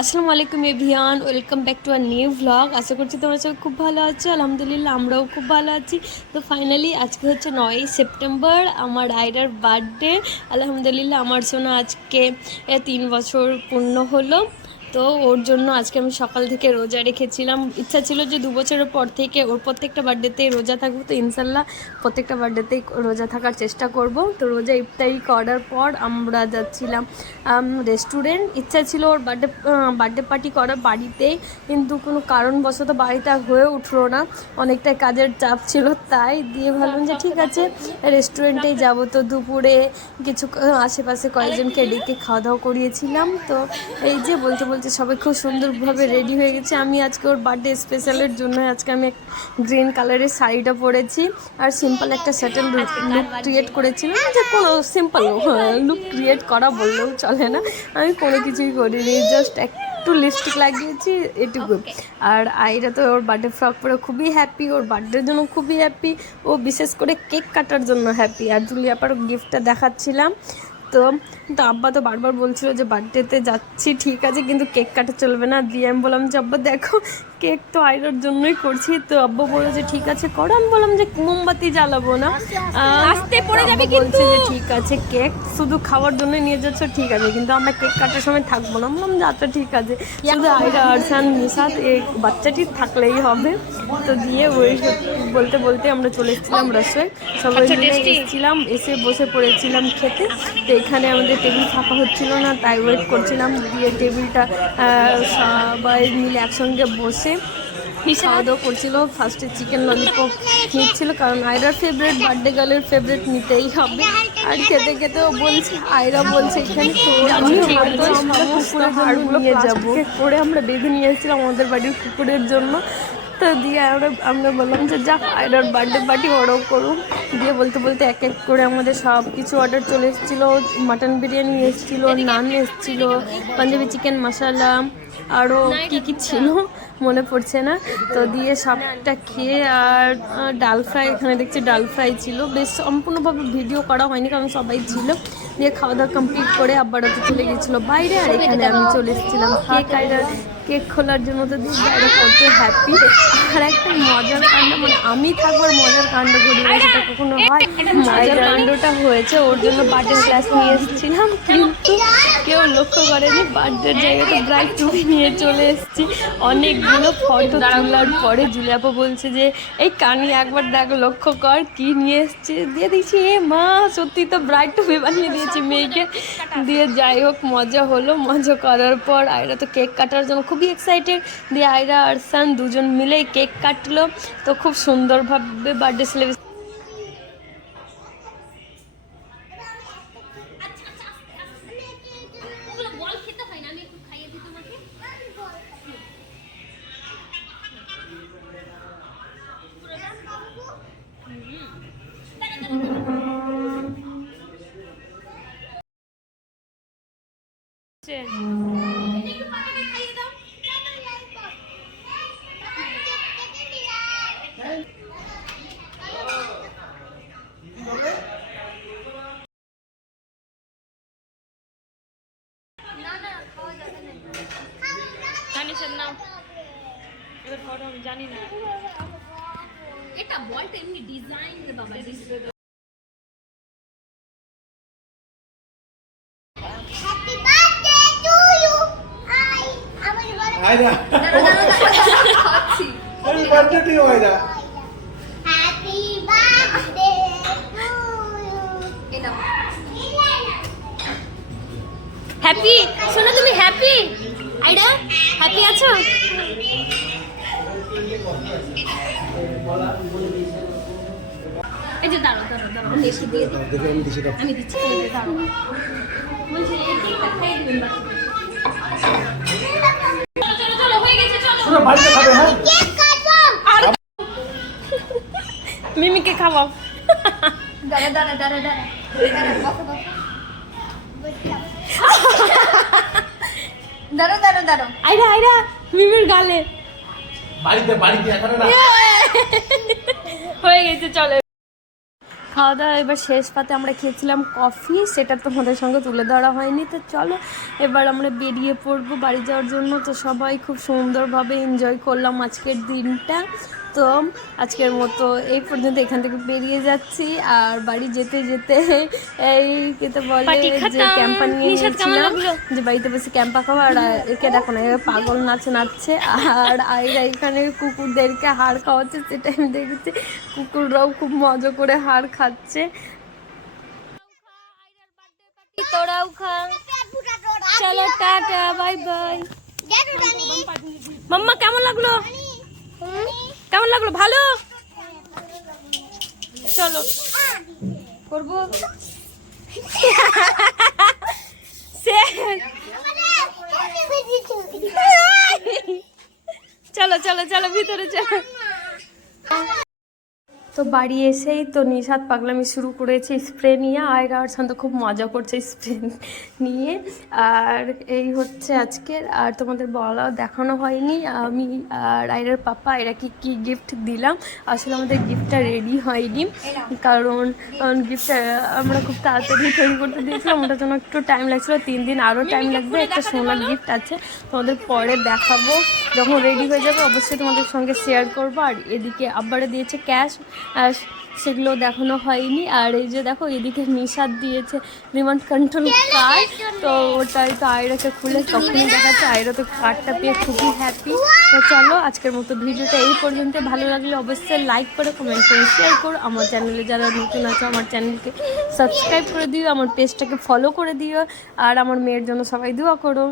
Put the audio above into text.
আসসালামু আলাইকুম everyone, welcome back to our new vlog. আশা করছি তোমরা সবাই খুব ভালো আছো। আলহামদুলিল্লাহ আমরাও খুব ভালো আছি। তো ফাইনালি আজকে হচ্ছে 9ই সেপ্টেম্বর, আমার আয়রার বার্থডে। আলহামদুলিল্লাহ আমার সোনা আজকে 3 বছর পূর্ণ হলো। তো ওর জন্য আজকে আমি সকাল থেকে রোজা রেখেছিলাম। ইচ্ছা ছিল যে 2 বছরের পর থেকে ওর প্রত্যেকটা বার্থডেতেই রোজা থাকবো। তো ইনশাল্লাহ প্রত্যেকটা বার্থডেতেই রোজা থাকার চেষ্টা করব। তো রোজা ইফতারি করার পর আমরা যাচ্ছিলাম রেস্টুরেন্ট। ইচ্ছা ছিল ওর বার্থডে পার্টি করার বাড়িতেই, কিন্তু কোনো কারণবশত বাড়িতে হয়ে উঠলো না, অনেকটাই কাজের চাপ ছিল। তাই দিয়ে ভাবলাম যে ঠিক আছে রেস্টুরেন্টেই যাব। তো দুপুরে কিছু আশেপাশে কয়েকজনকে ডেকে খাওয়া দাওয়া করিয়েছিলাম। তো এই যে বলতে বলতে সবাই খুব সুন্দরভাবে রেডি হয়ে গেছে। আমি আজকে ওর বার্থডে স্পেশালের জন্য আজকে আমি গ্রিন কালারের শাড়িটা পরেছি আর সিম্পল একটা সার্টেন লুক ক্রিয়েট করেছিলাম, যে কোনো সিম্পল লুক ক্রিয়েট করা বললেও চলে না। আমি কোনো কিছুই করিনি, জাস্ট একটু লিপস্টিক লাগিয়েছি এটুকু। আর আইরা তো ওর বার্থডে ফ্রক পরে খুবই হ্যাপি, ওর বার্থডের জন্য খুবই হ্যাপি। ও বিশেষ করে কেক কাটার জন্য হ্যাপি। আর জুলিয়াপার গিফটটা দেখাচ্ছিলাম। তো আব্বা তো বারবার বলছিল যে বার্থডেতে যাচ্ছি ঠিক আছে, কিন্তু কেক কাটা চলবে না। দিয়ে আমি বললাম যে আব্বা দেখো কেক তো আয়রার জন্যই করছি। তো আব্বা বললো যে ঠিক আছে করো। আমি বললাম যে মোমবাতি জ্বালাবো না, আস্তে পড়ে যাবে। বলছে যে ঠিক আছে কেক শুধু খাওয়ার জন্য নিয়ে যাচ্ছ ঠিক আছে, কিন্তু আমরা কেক কাটার সময় থাকবো না। বললাম যে আচ্ছা ঠিক আছে, শুধু আয়রা আরসান নিশাত এই বাচ্চাটি থাকলেই হবে। তো দিয়ে ওই বলতে বলতে আমরা চলে এসেছিলাম রসোয়, সবাই মিলে এসেছিলাম, এসে বসে পড়েছিলাম খেতে। তো এখানে আমাদের টেবিল ফাঁকা হচ্ছিল না, তাই ওয়েট করছিলাম। দিয়ে টেবিলটা সবাই মিলে একসঙ্গে বসে খাওয়া দাওয়া করছিল। ফার্স্টে চিকেন ললিপপ নিচ্ছিল, কারণ আয়রার ফেভারিট, বার্থডে গার্লের ফেভারিট নিতেই হবে। আর খেতে খেতেও বলছে, আয়রা বলছে এখানে হাড়গুলো নিয়ে যাবো করে আমরা বেঁধে নিয়ে এসেছিলাম আমাদের বাড়ির কুকুরের জন্য। তো দিয়ে আমরা বললাম যে যাক আয়রার বার্থডে পার্টি অর্ডার করুন। দিয়ে বলতে বলতে এক এক করে আমাদের সব কিছু অর্ডার চলে এসেছিলো। মাটন বিরিয়ানি এসেছিলো, নান এসেছিলো, পাঞ্জাবি চিকেন মশলা, আরও কী ছিল মনে পড়ছে না। তো দিয়ে সবটা খেয়ে আর ডাল ফ্রাই, এখানে দেখছি ডাল ফ্রাই ছিল। বেশ সম্পূর্ণভাবে ভিডিও করা হয়নি কারণ সবাই ছিল। দিয়ে খাওয়া দাওয়া কমপ্লিট করে আব্বারা তো চলে গেছিলো বাইরে, আর এখানে আমি চলে এসেছিলাম কেক খোলার জন্য। তো দিয়ে বাইরে কত হ্যাপি। আর একটা মজার কাণ্ড, মানে আমি থাকবার মজার কাণ্ড করি সেটা কখনো হয়। মজার কাণ্ডটা হয়েছে ওর জন্য বার্থডে ক্লাস নিয়ে এসেছিলাম, কিন্তু কেউ লক্ষ্য করেনি বার্থডের জায়গাতে ব্রাইড টুপি নিয়ে চলে এসেছি। অনেকগুলো ফটো তোলার পরে জুলিয়াপা বলছে যে এই কানি একবার দেখ, লক্ষ্য কর কি নিয়ে এসছে। দিয়ে দিচ্ছি এ মা সত্যি তো ব্রাইড টুপি বানিয়ে দিয়েছি মেয়েকে। দিয়ে যাই হোক মজা হলো। মজা করার পর আয়রা তো কেক কাটার জন্য খুবই এক্সাইটেড। দিয়ে আয়রা আর সান দুজন মিলেই কেক কাটলো। তো খুব সুন্দরভাবে বার্থডে সেলিব্রেশন। জানি না এটা বলটা এমনি ডিজাইন রে বাবা। Happy birthday to you. Ayra খাচ্ছি। Happy birthday to you Ayra. Happy birthday to you. এটা হ্যাপি শোনো, তুমি হ্যাপি আয়রা? হ্যাপি আছো? এই যে দাঁড়াও দাঁড়াও দাঁড়াও, এসে দিয়ে দাও, আমি দিচ্ছি। দাঁড়াও বলছি এই কেকটা খাইয়ে দিবেন বাকি। চলো চলো হয়ে গেছে, চলো পুরো বাড়িতে খাবে। হ্যাঁ কেক কাটবো আর মিমিকে খাওয়াও। দাঁড়া দাঁড়া দাঁড়া দাঁড়া বসো বসো। দাঁড়াও দাঁড়াও দাঁড়াও। আয়রা আয়রা মিমির গালে বাড়িতে বাড়িতে এখন না হয়ে গেছে। চলো খাওয়া দাওয়া এবার শেষ পাতে আমরা খেয়েছিলাম কফি, সেটা তোমাদের সঙ্গে তুলে ধরা হয়নি। তো চলো এবার আমরা বেরিয়ে পড়বো বাড়ি যাওয়ার জন্য। তো সবাই খুব সুন্দরভাবে এনজয় করলাম আজকের দিনটা। তো আজকের মতো এই পর্যন্ত, এখান থেকে বেরিয়ে যাচ্ছি। আর বাড়ি যেতে যেতে এই খেতে বলে যে ক্যাম্পা নিয়ে নিয়েছিলাম, যে বাড়িতে বসে ক্যাম্পা খাবো। আর একে দেখো না, পাগল নাচছে। আর আইরা এখানে কুকুরদেরকে হাড় খাওয়াচ্ছে, সেটা আমি দেখেছি। কুকুররাও খুব মজা করে হাড় খাচ্ছে। তোরাও খা। চলো টাটা, বাই বাই। মাম্মা কেমন লাগলো? কেমন লাগলো? ভালো। চলো করবো চলো চলো চলো ভিতরে চলো। তো বাড়ি এসেই তো নিশাদ পাগলামি শুরু করেছে স্প্রে নিয়ে। আয়রা আর শান্ত খুব মজা করছে স্প্রে নিয়ে। আর এই হচ্ছে আজকের, আর তোমাদের বলাও দেখানো হয়নি আমি আর আয়রার পাপা এরা কি গিফট দিলাম। আসলে আমাদের গিফটটা রেডি হয়নি, কারণ গিফটটা আমরা খুব তাড়াতাড়ি তৈরি করতে দিয়েছিলাম, ওটার জন্য একটু টাইম লাগছিলো। 3 দিন আরও টাইম লাগবে। একটা সোনার গিফট আছে, তোমাদের পরে দেখাবো। যখন রেডি হয়ে যাবে অবশ্যই তোমাদের সঙ্গে শেয়ার করবো। আর এদিকে আব্বারে দিয়েছে ক্যাশ, সেগুলো দেখানো হয়নি। আর এই যে দেখো এদিকে নিশাদ দিয়েছে রিমোট কন্ট্রোল কার, তো ওটাই তো আয়রাকে খুলে তখনই দেখাচ্ছে। আয়রা তো কারটা পেয়ে খুবই হ্যাপি। তো চলো আজকের মতো ভিডিওটা এই পর্যন্ত। ভালো লাগলে অবশ্যই লাইক করে, কমেন্ট করে, শেয়ার করো। আমার চ্যানেলে যারা নতুন আছে আমার চ্যানেলকে সাবস্ক্রাইব করে দিও, আমার পেজটাকে ফলো করে দিও। আর আমার মেয়ের জন্য সবাই দোয়া করো।